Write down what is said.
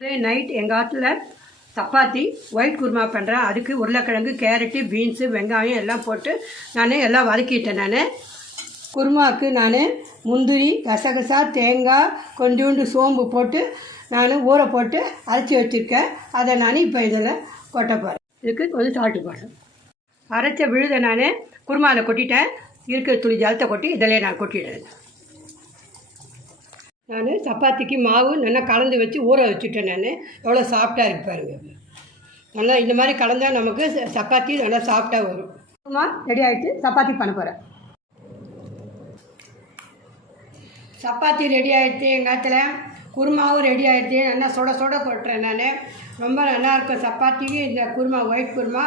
Night எங்கள் ஆட்டில் chapati white kurma பண்ணுறேன். அதுக்கு உருளைக்கிழங்கு, கேரட்டு, பீன்ஸு, வெங்காயம் எல்லாம் போட்டு நான் எல்லாம் வதக்கிட்டேன். நான் குருமாவுக்கு நான் முந்திரி, கசகசா, தேங்காய், கொஞ்சோண்டு சோம்பு போட்டு நான் ஊற போட்டு அரைச்சி வச்சுருக்கேன். அதை நான் இப்போ இதில் கொட்ட போகிறேன். இதுக்கு கொஞ்சம் சால்ட்டு போடுறேன். அரைச்ச விழுதை நான் குருமாவில் கொட்டிட்டேன். இருக்கிற துளி ஜலத்தை கொட்டி இதிலே நான் கொட்டிடுறேன். நான் சப்பாத்திக்கு மாவு நல்லா கலந்து வச்சு ஊற வச்சுட்டேன். நான் எவ்வளோ சாஃப்டாக இருக்கு பாருங்கள். நல்லா இந்த மாதிரி கலந்தால் நமக்கு சப்பாத்தி நல்லா சாஃப்டாக வரும். குருமா ரெடி ஆகிட்டு சப்பாத்தி பண்ண போகிறேன். சப்பாத்தி ரெடி ஆகிடுச்சு. எங்கள் இடத்துல குருமாவும் ரெடி ஆகிடுச்சு. நல்லா சுட சுட கொட்டுறேன். நான் ரொம்ப நல்லாயிருக்கும் சப்பாத்திக்கு இந்த குருமா, ஒயிட் குருமா.